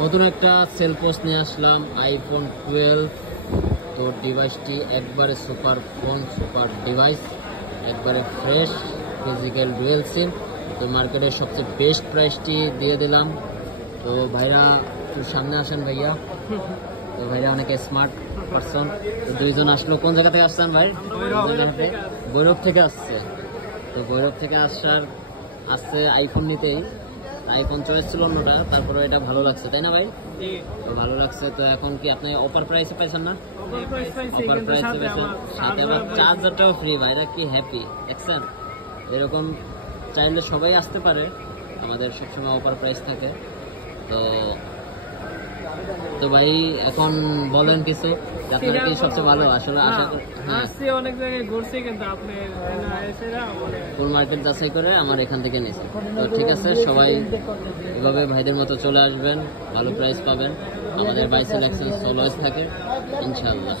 নতুন একটা sell post নিয়ে আসলাম আইফোন 12। তো ডিভাইসটি একবারে সুপার ফোন, সুপার ডিভাইস, একবারে ফ্রেশ, ফিজিক্যাল ডুয়েল সিম। তো মার্কেটের সবচেয়ে বেস্ট প্রাইসটি দিয়ে দিলাম। তো ভাইরা একটু সামনে আসেন ভাইয়া। তো ভাইরা অনেকে স্মার্ট পারসন। তো দুইজন আসলো। কোন জায়গা থেকে আসছেন ভাই? ভৈরব থেকে আসছে। তো ভৈরব থেকে আসছে আইফোন নিতেই। আইফোন চয়েস ছিল অন্যটা, তারপরে এটা ভালো লাগছে, তাই না ভাই? তো ভালো লাগছে। তো এখন কি আপনি অফার প্রাইসে পাইছেন না? অফার প্রাইসে পাইছেন, সাথে আবার চার্জারটাও ফ্রি। ভাইরা কি হ্যাপি দেখছেন? এরকম চাইলে সবাই আসতে পারে, আমাদের সবসময় অফার প্রাইস থাকে। তো তো ভাই এখন বলেন কিছু, আপনার কি সবচেয়ে ভালো? আসলে আশা করি অনেক জায়গায় ঘুরছি, কিন্তু আপনি ফুল মার্কেট যাচাই করে আমার এখান থেকে নিয়েছি। তো ঠিক আছে, সবাই এভাবে ভাইদের মতো চলে আসবেন, ভালো প্রাইস পাবেন। আমাদের বাই সিলেকশন অলওয়েজ থাকে ইনশাআল্লাহ।